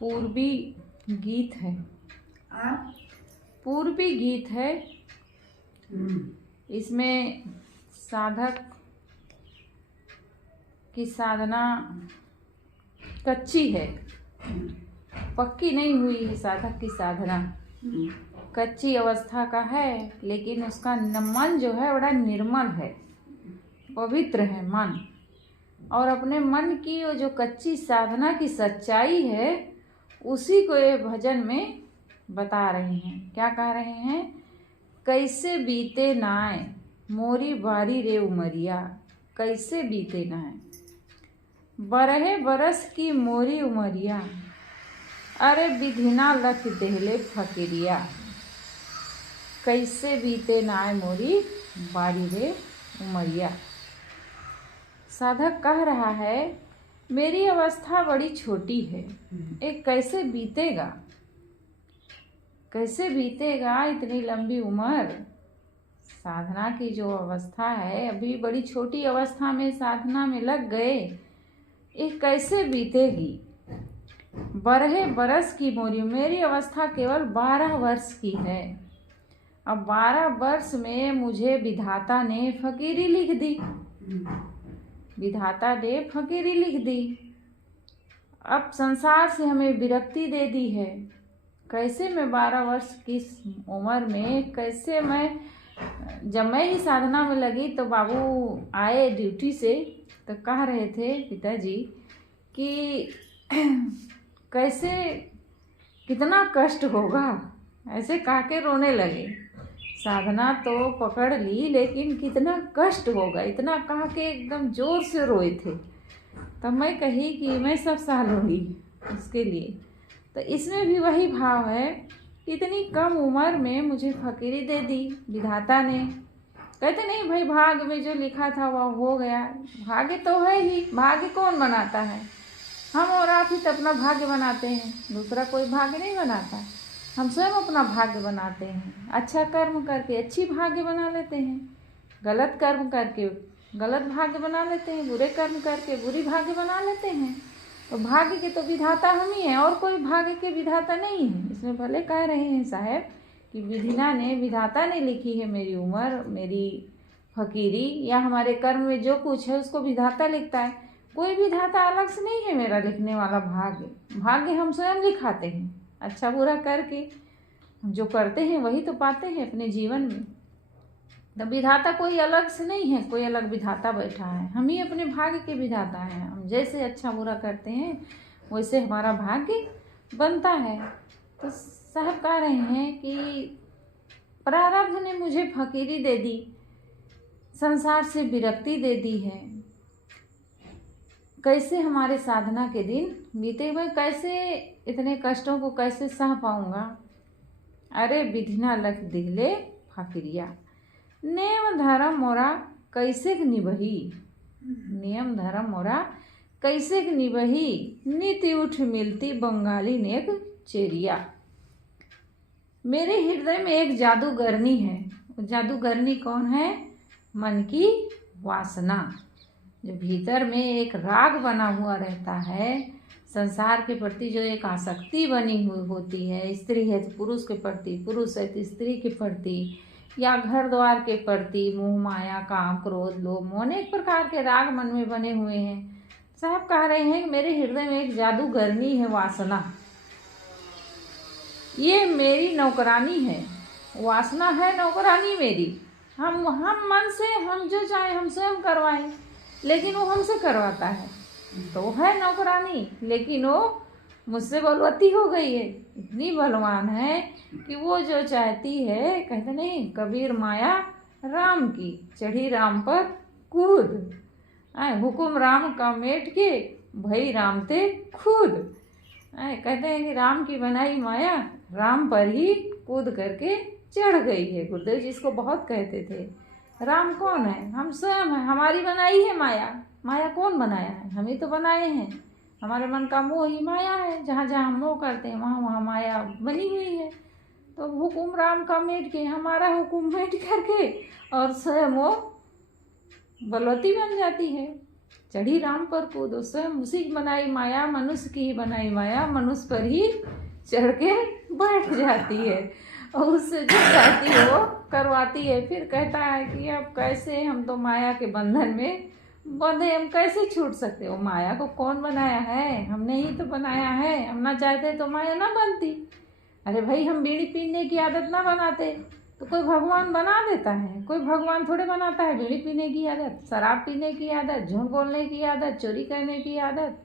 पूर्वी गीत है। पूर्वी गीत है। इसमें साधक की साधना कच्ची है, पक्की नहीं हुई है। साधक की साधना कच्ची अवस्था का है, लेकिन उसका मन जो है बड़ा निर्मल है, पवित्र है मन। और अपने मन की वो जो कच्ची साधना की सच्चाई है, उसी को ये भजन में बता रहे हैं। क्या कह रहे हैं? कैसे बीते नाय मोरी बारी रे उमरिया, कैसे बीते नाय बरहे बरस की मोरी उमरिया, अरे विधिना लख देहले फकीरिया, कैसे बीते नाय मोरी बारी रे उमरिया। साधक कह रहा है मेरी अवस्था बड़ी छोटी है, एक कैसे बीतेगा, कैसे बीतेगा इतनी लंबी उम्र। साधना की जो अवस्था है, अभी बड़ी छोटी अवस्था में साधना में लग गए, एक कैसे बीतेगी। बरहे बरस की मोरी, मेरी अवस्था केवल 12 वर्ष की है। अब 12 वर्ष में मुझे विधाता ने फकीरी लिख दी, विधाता ने फकीरी लिख दी। अब संसार से हमें विरक्ति दे दी है। कैसे मैं 12 वर्ष की उम्र में, कैसे मैं, जब मैं ही साधना में लगी तो बाबू आए ड्यूटी से, तो कह रहे थे पिताजी कि कैसे, कितना कष्ट होगा। ऐसे कह के रोने लगे। साधना तो पकड़ ली, लेकिन कितना कष्ट होगा, इतना कह के एकदम जोर से रोए थे। तब मैं कही कि मैं सब सह लूँगी उसके लिए। तो इसमें भी वही भाव है, इतनी कम उम्र में मुझे फकीरी दे दी विधाता ने। कहते नहीं भाई, भाग्य में जो लिखा था वह हो गया। भाग्य तो है ही, भाग्य कौन बनाता है? हम और आप ही तो अपना भाग्य बनाते हैं, दूसरा कोई भाग्य नहीं बनाता। हम स्वयं अपना भाग्य बनाते हैं। अच्छा कर्म करके अच्छी भाग्य बना लेते हैं, गलत कर्म करके गलत भाग्य बना लेते हैं, बुरे कर्म करके बुरी भाग्य बना लेते हैं। तो भाग्य के तो विधाता हम ही हैं, और कोई भाग्य के विधाता नहीं है। इसमें भले कह रहे हैं साहब कि विधिना ने, विधाता ने लिखी है मेरी उम्र, मेरी फकीरी, या हमारे कर्म में जो कुछ है उसको विधाता लिखता है। कोई विधाता अलग से नहीं है मेरा लिखने वाला। भाग्य भाग्य हम स्वयं लिखाते हैं। अच्छा बुरा करके जो करते हैं वही तो पाते हैं अपने जीवन में। तो विधाता कोई अलग से नहीं है, कोई अलग विधाता बैठा है। हम ही अपने भाग्य के विधाता हैं। हम जैसे अच्छा बुरा करते हैं वैसे हमारा भाग्य बनता है। तो साहब कह रहे हैं कि प्रारब्ध ने मुझे फकीरी दे दी, संसार से विरक्ति दे दी है। कैसे हमारे साधना के दिन बीते, मैं कैसे इतने कष्टों को कैसे सह पाऊंगा। अरे विधिना लख दिले फकीरिया, नेम धर्म मोरा कैसे निभही, नियम धर्म मोरा कैसे निभही, नीति उठ मिलती बंगाली नेक चेरिया। मेरे हृदय में एक जादूगरनी है। जादूगरनी कौन है? मन की वासना, जो भीतर में एक राग बना हुआ रहता है, संसार के प्रति जो एक आसक्ति बनी हुई होती है। स्त्री है तो पुरुष के प्रति, पुरुष है तो स्त्री के प्रति, या घर द्वार के प्रति, मोह माया काम क्रोध लोभ, अनेक प्रकार के राग मन में बने हुए हैं। साहब कह रहे हैं कि मेरे हृदय में एक जादूगरनी है वासना, ये मेरी नौकरानी है। वासना है नौकरानी मेरी। हम मन से हम जो चाहे हम स्वयं करवाएं, लेकिन वो हमसे करवाता है तो है नौकरानी, लेकिन वो मुझसे बलवती हो गई है। इतनी बलवान है कि वो जो चाहती है, कहते नहीं कबीर माया राम की, चढ़ी राम पर कूद, हुकुम राम का मेट के भई राम ते खुद। कहते हैं कि राम की बनाई माया राम पर ही कूद करके चढ़ गई है। गुरुदेव जी इसको बहुत कहते थे। राम कौन है? हम स्वयं हैं, हमारी बनाई है माया। माया कौन बनाया है? हम ही तो बनाए हैं। हमारे मन का मोह ही माया है। जहाँ जहाँ हम मोह करते हैं वहाँ वहाँ माया बनी हुई है। तो हुकुम राम का मेट के, हमारा हुकुम मेट करके और स्वयं वो बलवती बन जाती है। चढ़ी राम पर कूदो, स्वयं उसी की बनाई माया, मनुष्य की ही बनाई माया, मनुष्य पर ही चढ़ के बैठ जाती है और उससे जो चाहती है वो करवाती है। फिर कहता है कि अब कैसे, हम तो माया के बंधन में बंधे, हम कैसे छूट सकते हो। माया को कौन बनाया है? हमने ही तो बनाया है। हम ना चाहते तो माया ना बनती। अरे भाई, हम बीड़ी पीने की आदत ना बनाते तो कोई भगवान बना देता है? कोई भगवान थोड़े बनाता है बीड़ी पीने की आदत, शराब पीने की आदत, झूठ बोलने की आदत, चोरी करने की आदत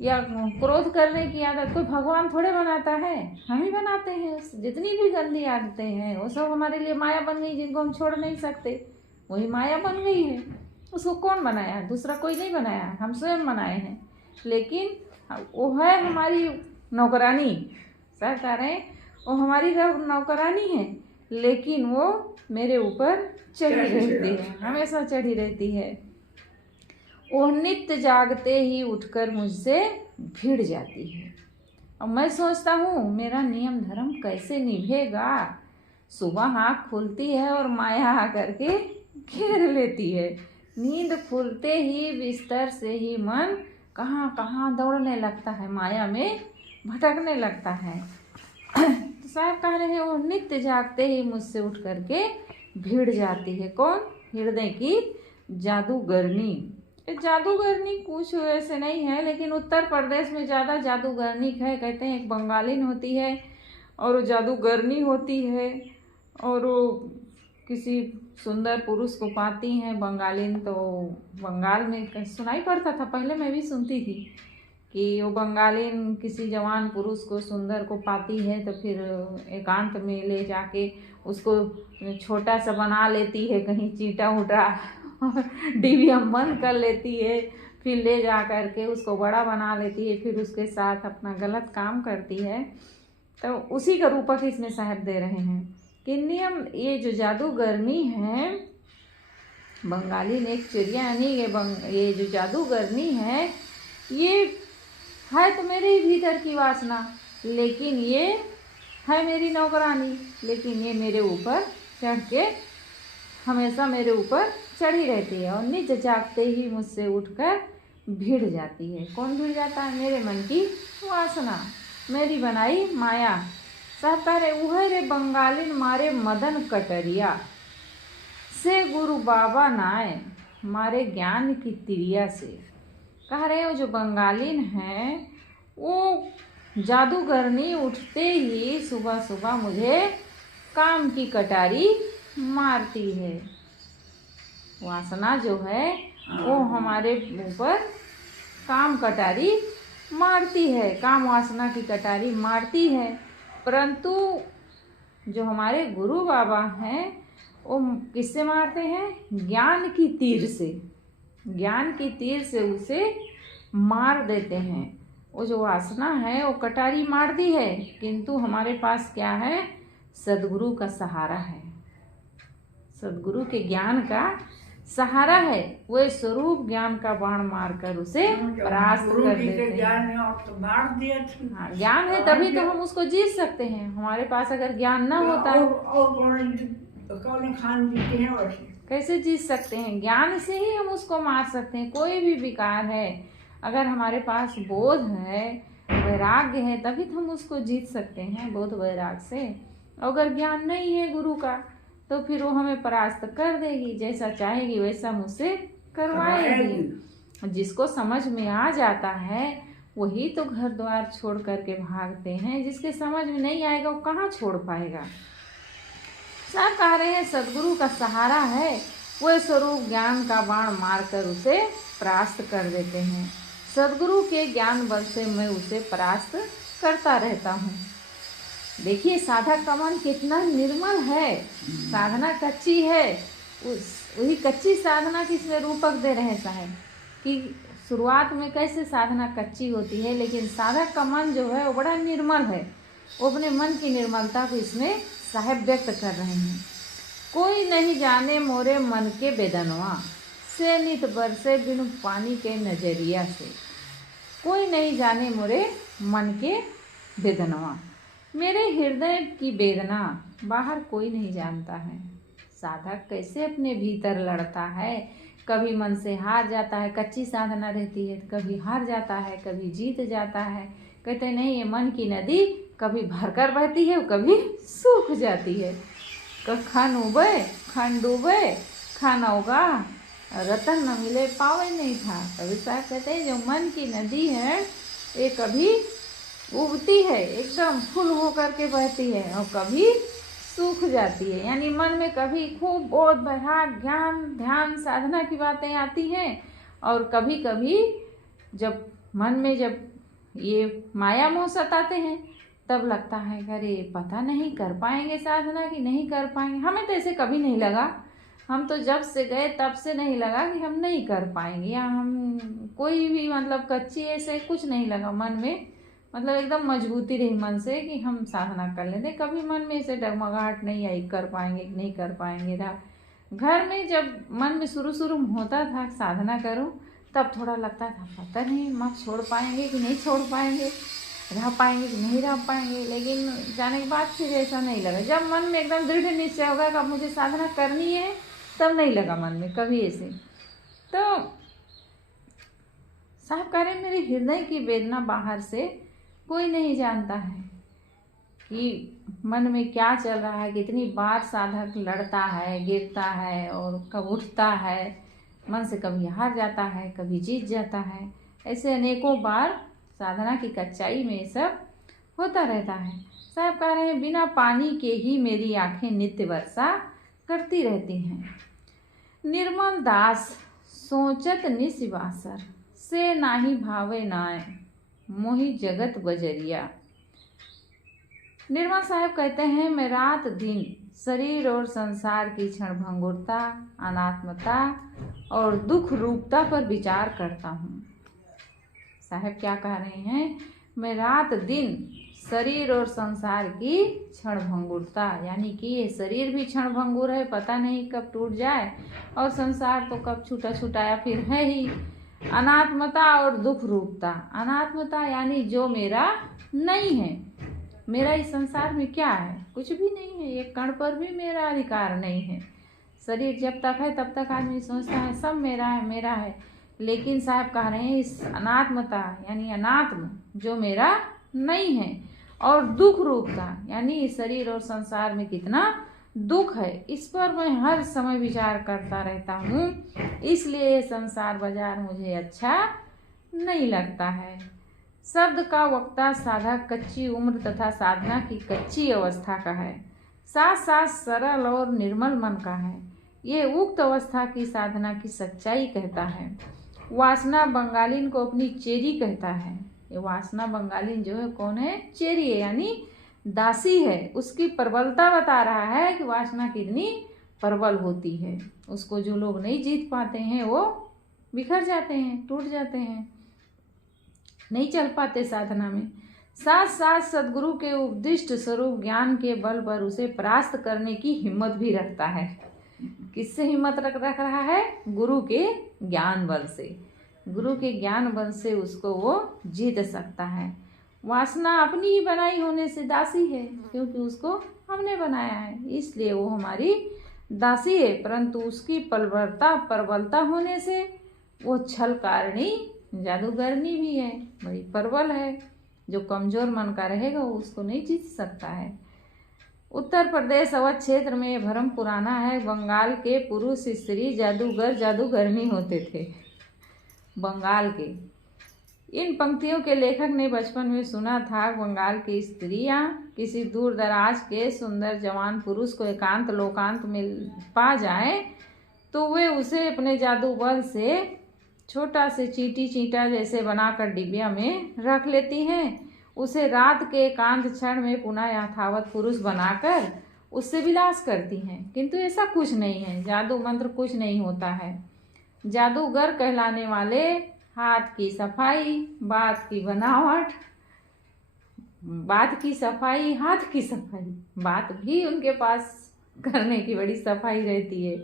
या क्रोध करने की आदत कोई भगवान थोड़े बनाता है? हम ही बनाते हैं। जितनी भी गंदी आदतें हैं वो सब हमारे लिए माया बन गई, जिनको हम छोड़ नहीं सकते। वही माया बन गई है। उसको कौन बनाया है? दूसरा कोई नहीं बनाया है, हम स्वयं बनाए हैं। लेकिन वो है हमारी नौकरानी। सर कह रहे हैं वो हमारी नौकरानी है, लेकिन वो मेरे ऊपर चढ़ी रहती है, हमेशा चढ़ी रहती है। वो नित्य जागते ही उठकर मुझसे भिड़ जाती है। और मैं सोचता हूँ मेरा नियम धर्म कैसे निभेगा। सुबह आँख खुलती है और माया आकर के घेर लेती है। नींद खुलते ही बिस्तर से ही मन कहाँ कहाँ दौड़ने लगता है, माया में भटकने लगता है। तो साहब कह रहे हैं वो नित्य जागते ही मुझसे उठ करके भिड़ जाती है। कौन? हृदय की जादूगरनी। जादूगरनी कुछ वैसे नहीं है, लेकिन उत्तर प्रदेश में ज़्यादा जादूगरनी है। कहते हैं एक बंगालिन होती है और वो जादूगरनी होती है और वो किसी सुंदर पुरुष को पाती हैं बंगालिन। तो बंगाल में सुनाई पड़ता था, पहले मैं भी सुनती थी कि वो बंगालिन किसी जवान पुरुष को सुंदर को पाती है तो फिर एकांत में ले जाके उसको छोटा सा बना लेती है, कहीं चींटा उटा डिबियम बंद कर लेती है, फिर ले जा कर के उसको बड़ा बना लेती है, फिर उसके साथ अपना गलत काम करती है। तो उसी का रूपक इसमें साहब दे रहे हैं कि नियम, ये जो जादूगरनी है बंगाली ने, एक चिड़िया यानी ये जो जादूगरनी है ये है तो मेरे ही भीतर की वासना, लेकिन ये है मेरी नौकरानी, लेकिन ये मेरे ऊपर चढ़ के हमेशा मेरे ऊपर चढ़ी रहती है और निज जागते ही मुझसे उठकर भिड़ जाती है। कौन भिड़ जाता है? मेरे मन की वासना, मेरी बनाई माया। साहब कह रहे उह रे बंगालिन मारे मदन कटरिया से गुरु बाबा नाय मारे ज्ञान की तिरिया से। कह रहे हो जो बंगालिन है वो जादूगरनी उठते ही सुबह सुबह मुझे काम की कटारी मारती है। वासना जो है वो हमारे ऊपर काम कटारी मारती है, काम वासना की कटारी मारती है। परंतु जो हमारे गुरु बाबा हैं वो किससे मारते हैं? ज्ञान की तीर से। ज्ञान की तीर से उसे मार देते हैं। वो जो वासना है वो कटारी मारती है, किंतु हमारे पास क्या है? सद्गुरु का सहारा है, सद्गुरु के ज्ञान का सहारा है। वो स्वरूप ज्ञान का बाण मारकर उसे परास्त कर देते हैं। हाँ, ज्ञान है तभी तो हम उसको जीत सकते हैं। हमारे पास अगर ज्ञान ना होता है कैसे जीत सकते हैं? ज्ञान से ही हम उसको मार सकते हैं। कोई भी विकार है अगर हमारे पास बोध है, वैराग्य है, तभी तो हम उसको जीत सकते हैं, बोध वैराग से। अगर ज्ञान नहीं है गुरु का तो फिर वो हमें परास्त कर देगी, जैसा चाहेगी वैसा मुझसे करवाएगी। जिसको समझ में आ जाता है वही तो घर द्वार छोड़ करके भागते हैं, जिसके समझ में नहीं आएगा वो कहाँ छोड़ पाएगा। सब कह रहे हैं सद्गुरु का सहारा है, वह स्वरूप ज्ञान का बाण मारकर उसे परास्त कर देते हैं। सद्गुरु के ज्ञान बल से मैं उसे परास्त करता रहता हूँ। देखिए साधक का मन कितना निर्मल है। साधना कच्ची है, वही कच्ची साधना की इसमें रूपक दे रहे साहब कि शुरुआत में कैसे साधना कच्ची होती है, लेकिन साधक का मन जो है वो बड़ा निर्मल है। वो अपने मन की निर्मलता को इसमें साहब व्यक्त कर रहे हैं। कोई नहीं जाने मोरे मन के बेदनवा से नित बरसे बिनु पानी के नजरिया से। कोई नहीं जाने मोरे मन के बेदनवा, मेरे हृदय की वेदना बाहर कोई नहीं जानता है, साधक कैसे अपने भीतर लड़ता है, कभी मन से हार जाता है, कच्ची साधना रहती है, कभी हार जाता है, कभी जीत जाता है। कहते नहीं, ये मन की नदी कभी भरकर बहती है, कभी सूख जाती है। खन उबे खन डूबे, खाना उगा रतन न मिले पावे नहीं था। कबीर साहब कहते हैं जो मन की नदी है ये कभी उबती है, एकदम फुल होकर के बहती है, और कभी सूख जाती है। यानी मन में कभी खूब बोध वैराग ज्ञान ध्यान साधना की बातें आती हैं, और कभी कभी जब मन में जब ये माया मोह सताते हैं तब लगता है अरे पता नहीं कर पाएंगे साधना कि नहीं कर पाएंगे। हमें तो ऐसे कभी नहीं लगा, हम तो जब से गए तब से नहीं लगा कि हम नहीं कर पाएंगे, या हम कोई भी मतलब कच्ची ऐसे कुछ नहीं लगा मन में, मतलब एकदम मजबूती रही मन से कि हम साधना कर लेते। कभी मन में ऐसे डगमगाहट नहीं आई कर पाएंगे कि नहीं कर पाएंगे। घर में जब मन में शुरू होता था साधना करूं तब थोड़ा लगता था पता नहीं मत छोड़ पाएंगे कि नहीं छोड़ पाएंगे, रह पाएंगे कि नहीं रह पाएंगे। लेकिन जाने के बाद फिर ऐसा नहीं लगा। जब मन में एकदम दृढ़ निश्चय होगा कि अब मुझे साधना करनी है तब नहीं लगा मन में कभी ऐसे। तो साहब कह रहे मेरे हृदय की वेदना बाहर से कोई नहीं जानता है कि मन में क्या चल रहा है। कितनी बार साधक लड़ता है, गिरता है और कब उठता है, मन से कभी हार जाता है, कभी जीत जाता है। ऐसे अनेकों बार साधना की कच्चाई में सब होता रहता है। साहब कह रहे हैं बिना पानी के ही मेरी आंखें नित्य वर्षा करती रहती हैं। निर्मल दास सोचत निशिवासर, से नाही भावे नाय मोहि जगत बजरिया। निर्मल साहब कहते हैं मैं रात दिन शरीर और संसार की क्षणभंगुरता, अनात्मता और दुख रूपता पर विचार करता हूँ। साहब क्या कह रहे हैं, मैं रात दिन शरीर और संसार की क्षणभंगुरता, यानी कि ये शरीर भी क्षणभंगुर है, पता नहीं कब टूट जाए, और संसार तो कब छूटा छुटाया फिर है ही। अनात्मता और दुख रूपता, अनात्मता यानी जो मेरा नहीं है, मेरा इस संसार में क्या है, कुछ भी नहीं है, एक कण पर भी मेरा अधिकार नहीं है। शरीर जब तक है तब तक आदमी सोचता है सब मेरा है मेरा है, लेकिन साहब कह रहे हैं इस अनात्मता यानी अनात्म जो मेरा नहीं है, और दुख रूपता यानी इस शरीर और संसार में कितना दुख है, इस पर मैं हर समय विचार करता रहता हूँ। इसलिए संसार बाजार मुझे अच्छा नहीं लगता है। शब्द का वक्ता साधक कच्ची उम्र तथा साधना की कच्ची अवस्था का है, साथ साथ सरल और निर्मल मन का है। ये उक्त अवस्था की साधना की सच्चाई कहता है। वासना बंगालिन को अपनी चेरी कहता है। ये वासना बंगालिन जो है कौन है, चेरी है, यानी दासी है। उसकी प्रबलता बता रहा है कि वासना कितनी प्रबल होती है। उसको जो लोग नहीं जीत पाते हैं वो बिखर जाते हैं, टूट जाते हैं, नहीं चल पाते साधना में। साथ साथ सद्गुरु के उपदिष्ट स्वरूप ज्ञान के बल पर उसे परास्त करने की हिम्मत भी रखता है। किससे हिम्मत रख रहा है, गुरु के ज्ञान बल से। गुरु के ज्ञान बल से उसको वो जीत सकता है। वासना अपनी ही बनाई होने से दासी है, क्योंकि उसको हमने बनाया है, इसलिए वो हमारी दासी है। परंतु उसकी प्रबलता होने से वो छल कारणी जादूगरनी भी है, बड़ी प्रबल है। जो कमजोर मन का रहेगा वो उसको नहीं जीत सकता है। उत्तर प्रदेश अवध क्षेत्र में ये भरम पुराना है। बंगाल के पुरुष स्त्री जादूगर जादूगरनी होते थे, बंगाल के। इन पंक्तियों के लेखक ने बचपन में सुना था बंगाल की स्त्रियां किसी दूर दराज के सुंदर जवान पुरुष को एकांत लोकांत में पा जाएं तो वे उसे अपने जादू बल से छोटा से चींटा जैसे बनाकर डिबिया में रख लेती हैं। उसे रात के एकांत क्षण में पुनः यथावत पुरुष बनाकर उससे विलास करती हैं। किंतु ऐसा कुछ नहीं है, जादू मंत्र कुछ नहीं होता है। जादूगर कहलाने वाले हाथ की सफाई, बात की बनावट, बात की सफाई, हाथ की सफाई, बात भी उनके पास करने की बड़ी सफाई रहती है,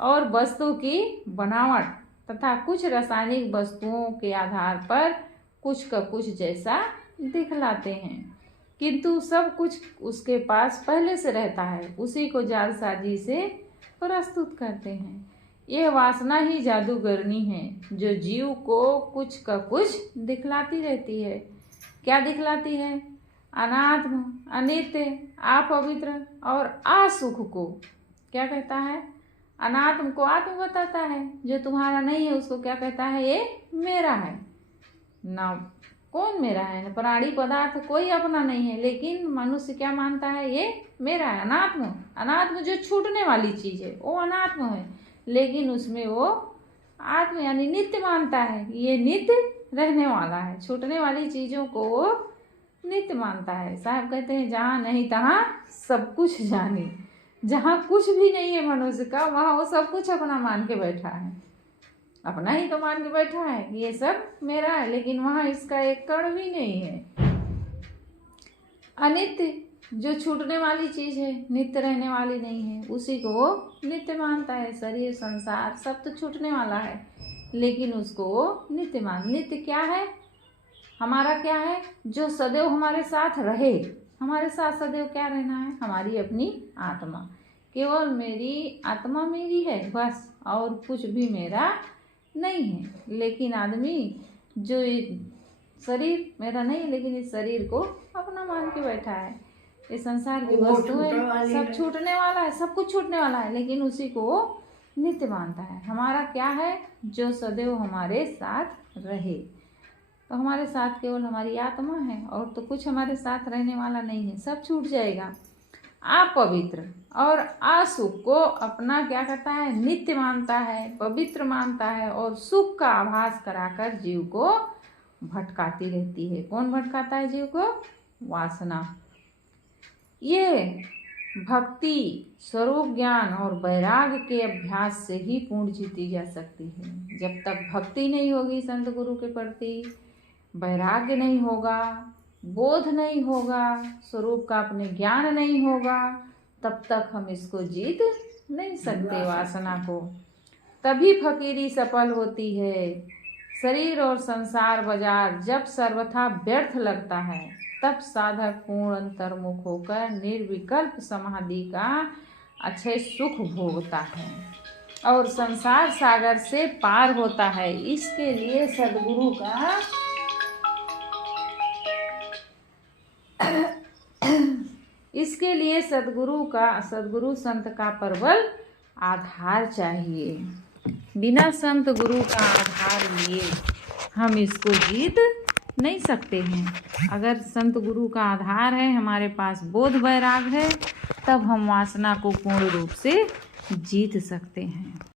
और वस्तु की बनावट तथा कुछ रासायनिक वस्तुओं के आधार पर कुछ का कुछ जैसा दिखलाते हैं, किंतु सब कुछ उसके पास पहले से रहता है। उसी को जालसाजी से प्रस्तुत करते हैं। यह वासना ही जादूगरनी है जो जीव को कुछ का कुछ दिखलाती रहती है। क्या दिखलाती है? अनात्म, अनित्य, अपवित्र और असुख को क्या कहता है? अनात्म को आत्म बताता है, जो तुम्हारा नहीं है उसको क्या कहता है? ये मेरा है। ना कौन मेरा है? ना प्राणी पदार्थ कोई अपना नहीं है, लेकिन मनुष्य क्या मानता है? ये मेरा है। अनात्म, अनात्म जो छूटने वाली चीज है वो अनात्म है, लेकिन उसमें वो आत्म यानी नित्य मानता है। ये नित्य रहने वाला है। छूटने वाली चीजों को वो नित्य मानता है। साहब कहते हैं जहाँ नहीं तहाँ सब कुछ जाने। जहाँ कुछ भी नहीं है मनुष्य का, वहाँ वो सब कुछ अपना मान के बैठा है। अपना ही तो मान के बैठा है, ये सब मेरा है, लेकिन वहाँ इसका एक कण भी नहीं है। अनित्य जो छूटने वाली चीज है, नित्य रहने वाली नहीं है, उसी को वो नित्य मानता है। शरीर, संसार सब तो छूटने वाला है, लेकिन उसको वो नित्य नित्य क्या है? हमारा क्या है? जो सदैव हमारे साथ रहे। हमारे साथ सदैव क्या रहना है? हमारी अपनी आत्मा। केवल मेरी आत्मा मेरी है बस, और कुछ भी मेरा नहीं है। लेकिन आदमी जो शरीर मेरा नहीं, लेकिन इस शरीर को अपना मान के बैठा है। ये संसार की वस्तु है, सब छूटने वाला है, सब कुछ छूटने वाला है, लेकिन उसी को वो नित्य मानता है। हमारा क्या है? जो सदैव हमारे साथ रहे। तो हमारे साथ केवल हमारी आत्मा है, और तो कुछ हमारे साथ रहने वाला नहीं है, सब छूट जाएगा। अपवित्र और असुख को अपना क्या करता है? नित्य मानता है, पवित्र मानता है, और सुख का आभास कराकर जीव को भटकाती रहती है। कौन भटकाता है जीव को? वासना। ये भक्ति, स्वरूप ज्ञान और वैराग्य के अभ्यास से ही पूर्ण जीती जा सकती है। जब तक भक्ति नहीं होगी संत गुरु के प्रति, वैराग्य नहीं होगा, बोध नहीं होगा, स्वरूप का अपने ज्ञान नहीं होगा, तब तक हम इसको जीत नहीं सकते वासना को। तभी फकीरी सफल होती है। शरीर और संसार बाजार जब सर्वथा व्यर्थ लगता है, तब साधक पूर्ण अंतर्मुख होकर निर्विकल्प समाधि का अक्षय सुख भोगता है और संसार सागर से पार होता है। इसके लिए सद्गुरु संत का प्रबल आधार चाहिए। बिना संत गुरु का आधार लिए हम इसको जीत नहीं सकते हैं। अगर संत गुरु का आधार है, हमारे पास बोध वैराग है, तब हम वासना को पूर्ण रूप से जीत सकते हैं।